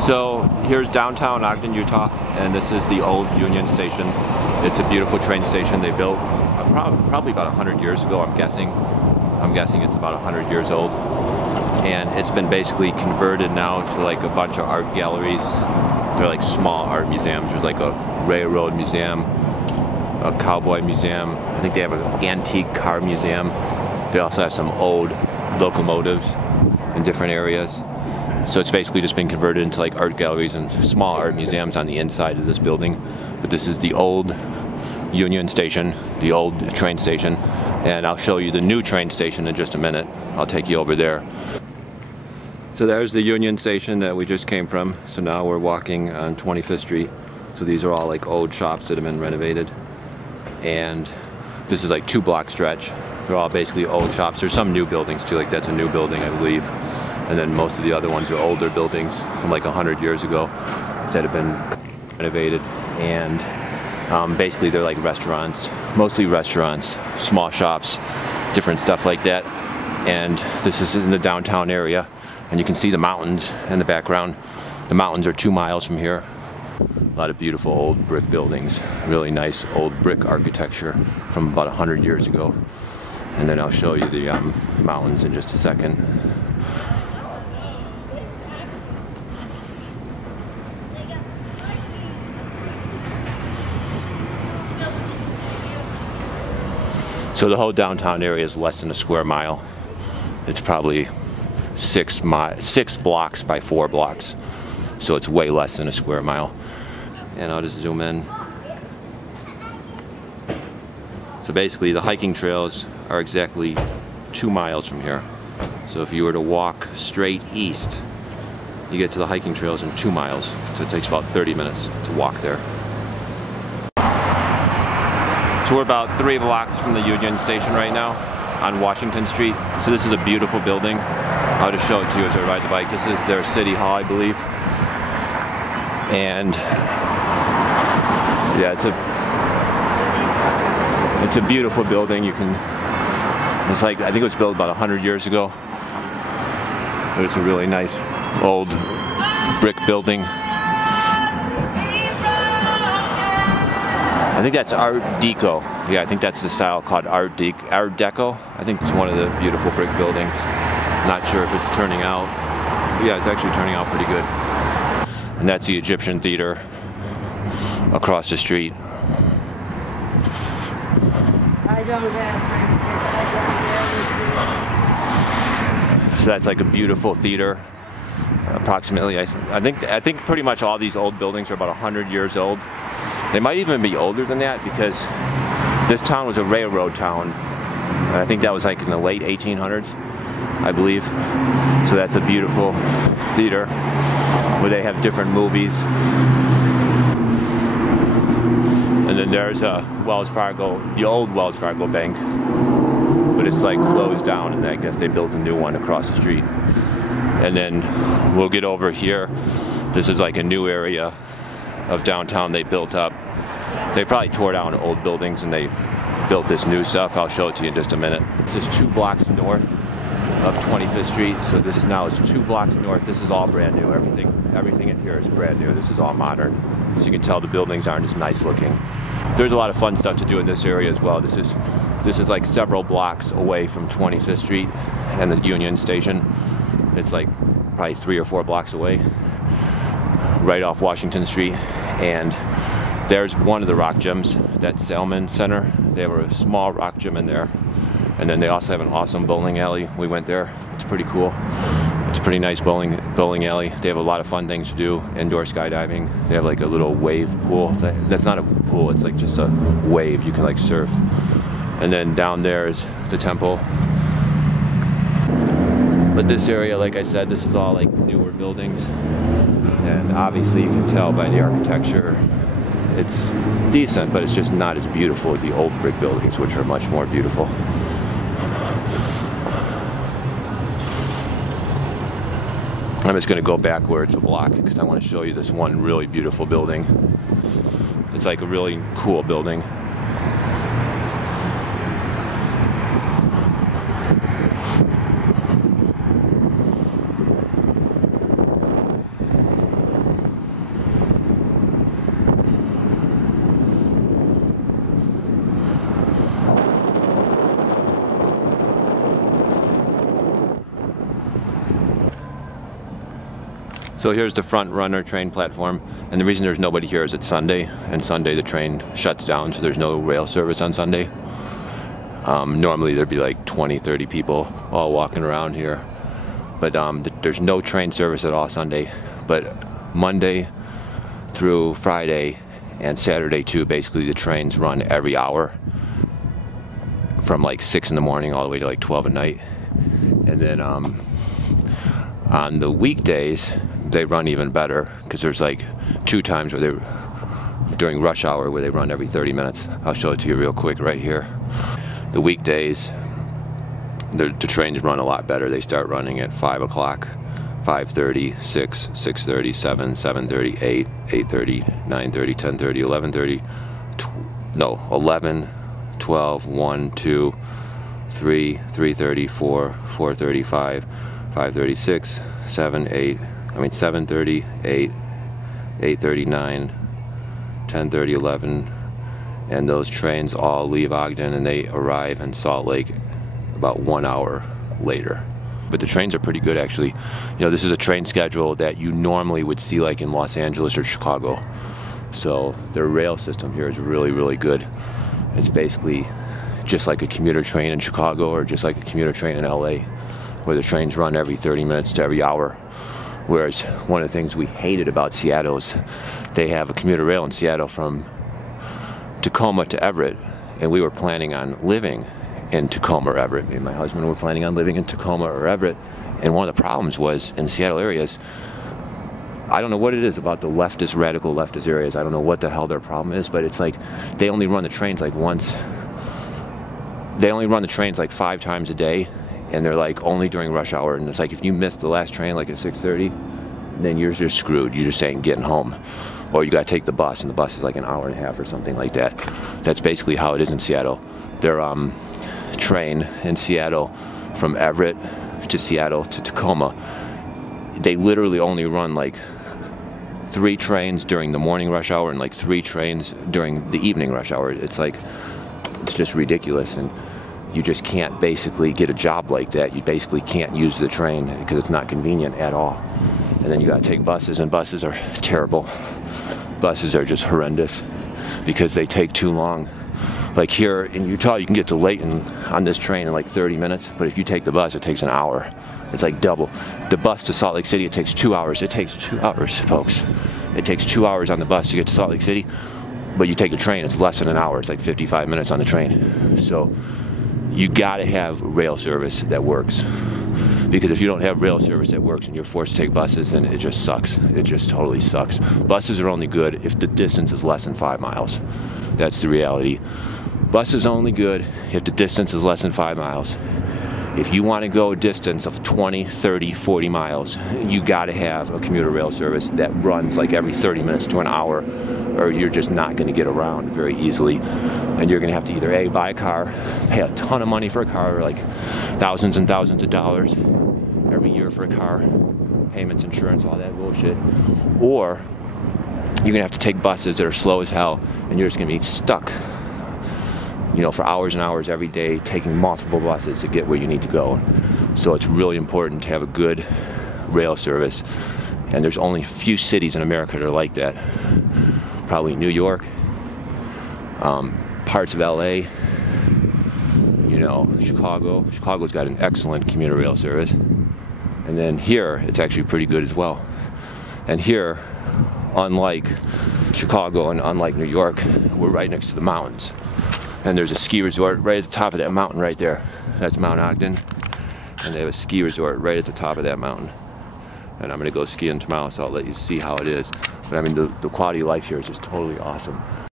So here's downtown Ogden, Utah, and this is the old Union Station. It's a beautiful train station they built probably about 100 years ago, I'm guessing. I'm guessing it's about 100 years old. And it's been basically converted now to like a bunch of art galleries. They're like small art museums. There's like a railroad museum, a cowboy museum. I think they have an antique car museum. They also have some old locomotives in different areas. So it's basically just been converted into like art galleries and small art museums on the inside of this building. But this is the old Union Station, the old train station. And I'll show you the new train station in just a minute. I'll take you over there. So there's the Union Station that we just came from. So now we're walking on 25th Street. So these are all like old shops that have been renovated. And this is like 2-block stretch. They're all basically old shops. There's some new buildings too, like that's a new building, I believe. And then most of the other ones are older buildings from like 100 years ago that have been renovated. And basically they're like restaurants, mostly restaurants, small shops, different stuff like that. And this is in the downtown area. And you can see the mountains in the background. The mountains are 2 miles from here. A lot of beautiful old brick buildings, really nice old brick architecture from about 100 years ago. And then I'll show you the mountains in just a second. So the whole downtown area is less than a square mile. It's probably 6 blocks by 4 blocks. So it's way less than a square mile. And I'll just zoom in. So basically the hiking trails are exactly 2 miles from here. So if you were to walk straight east, you get to the hiking trails in 2 miles. So it takes about 30 minutes to walk there. So we're about 3 blocks from the Union Station right now on Washington Street. So this is a beautiful building. I'll just show it to you as I ride the bike. This is their city hall, I believe. And yeah, it's a beautiful building. It's like, I think it was built about 100 years ago. But it's a really nice old brick building. I think that's Art Deco. Yeah, I think that's the style called Art Deco. I think it's one of the beautiful brick buildings. Not sure if it's turning out. Yeah, it's actually turning out pretty good. And that's the Egyptian Theater across the street. I don't have. So that's like a beautiful theater. Approximately, I think pretty much all these old buildings are about 100 years old. They might even be older than that because this town was a railroad town. And I think that was like in the late 1800s, I believe. So that's a beautiful theater where they have different movies. And then there's a Wells Fargo, the old Wells Fargo Bank. But it's like closed down, and I guess they built a new one across the street. And then we'll get over here. This is like a new area of downtown they built up. They probably tore down old buildings and they built this new stuff. I'll show it to you in just a minute. This is 2 blocks north of 25th Street. So this now is 2 blocks north. This is all brand new. Everything in here is brand new. This is all modern. So you can tell the buildings aren't as nice looking. There's a lot of fun stuff to do in this area as well. This is like several blocks away from 25th Street and the Union Station. It's like probably 3 or 4 blocks away, right off Washington Street. And there's one of the rock gyms, that Salmon Center. They have a small rock gym in there. And then they also have an awesome bowling alley. We went there. It's pretty cool. It's a pretty nice bowling alley. They have a lot of fun things to do. Indoor skydiving. They have like a little wave pool thing. That's not a pool, it's like just a wave. You can like surf. And then down there is the temple. But this area, like I said, this is all like newer buildings. And obviously you can tell by the architecture, it's decent, but it's just not as beautiful as the old brick buildings, which are much more beautiful. I'm just going to go backwards a block because I want to show you this one really beautiful building. It's like a really cool building. So here's the front runner train platform, and the reason there's nobody here is it's Sunday, and Sunday the train shuts down, so there's no rail service on Sunday. Normally there'd be like 20-30 people all walking around here, but there's no train service at all Sunday. But Monday through Friday and Saturday too, basically the trains run every hour from like 6 in the morning all the way to like 12 at night. And then on the weekdays they run even better, because there's like 2 times where during rush hour where they run every 30 minutes. I'll show it to you real quick right here. The weekdays, the trains run a lot better. They start running at 5 o'clock, 5:30, 6, 6:30, 7, 7:30, 8, 8:30, 9:30, 10:30, 11:30, 11, 12, 1, 2, 3, 3:30, 4, 4:30, 5, 5:30, 6, 7, 8, 7:30, 8, 8:30, 9, 10:30, 11, and those trains all leave Ogden and they arrive in Salt Lake about 1 hour later. But the trains are pretty good actually. You know, this is a train schedule that you normally would see like in Los Angeles or Chicago. So their rail system here is really, really good. It's basically just like a commuter train in Chicago or just like a commuter train in LA, where the trains run every 30 minutes to every hour. Whereas one of the things we hated about Seattle is they have a commuter rail in Seattle from Tacoma to Everett, and we were planning on living in Tacoma or Everett. Me and my husband were planning on living in Tacoma or Everett, and one of the problems was in the Seattle areas, I don't know what it is about the radical leftist areas. I don't know what the hell their problem is, but it's like they only run the trains like once. They only run the trains like 5 times a day, and they're like only during rush hour. And it's like if you miss the last train like at 6:30, then you're just screwed. You just ain't getting home. Or you gotta take the bus, and the bus is like an hour and a half or something like that. That's basically how it is in Seattle. Their train in Seattle from Everett to Seattle to Tacoma, they literally only run like 3 trains during the morning rush hour and like 3 trains during the evening rush hour. It's just ridiculous, and you just can't basically get a job like that. You basically can't use the train because it's not convenient at all. And then you gotta take buses, and buses are terrible. Buses are just horrendous because they take too long. Like here in Utah, you can get to Layton on this train in like 30 minutes, but if you take the bus, it takes an hour. It's like double. The bus to Salt Lake City, it takes 2 hours. It takes 2 hours, folks. It takes 2 hours on the bus to get to Salt Lake City, but you take a train, it's less than an hour. It's like 55 minutes on the train. So you gotta have rail service that works. Because if you don't have rail service that works and you're forced to take buses, then it just sucks. It just totally sucks. Buses are only good if the distance is less than 5 miles. That's the reality. Buses are only good if the distance is less than 5 miles. If you want to go a distance of 20, 30, 40 miles, you got to have a commuter rail service that runs like every 30 minutes to an hour, or you're just not going to get around very easily. And you're going to have to either A, buy a car, pay a ton of money for a car, like thousands and thousands of dollars every year for a car, payments, insurance, all that bullshit, or you're going to have to take buses that are slow as hell, and you're just going to be stuck, you know, for hours and hours every day, taking multiple buses to get where you need to go. So it's really important to have a good rail service, and there's only a few cities in America that are like that. Probably New York, parts of LA, you know, Chicago. Chicago's got an excellent commuter rail service, and then here it's actually pretty good as well. And here, unlike Chicago and unlike New York, we're right next to the mountains. And there's a ski resort right at the top of that mountain right there. That's Mount Ogden. And they have a ski resort right at the top of that mountain. And I'm gonna go skiing tomorrow, so I'll let you see how it is. But I mean, the quality of life here is just totally awesome.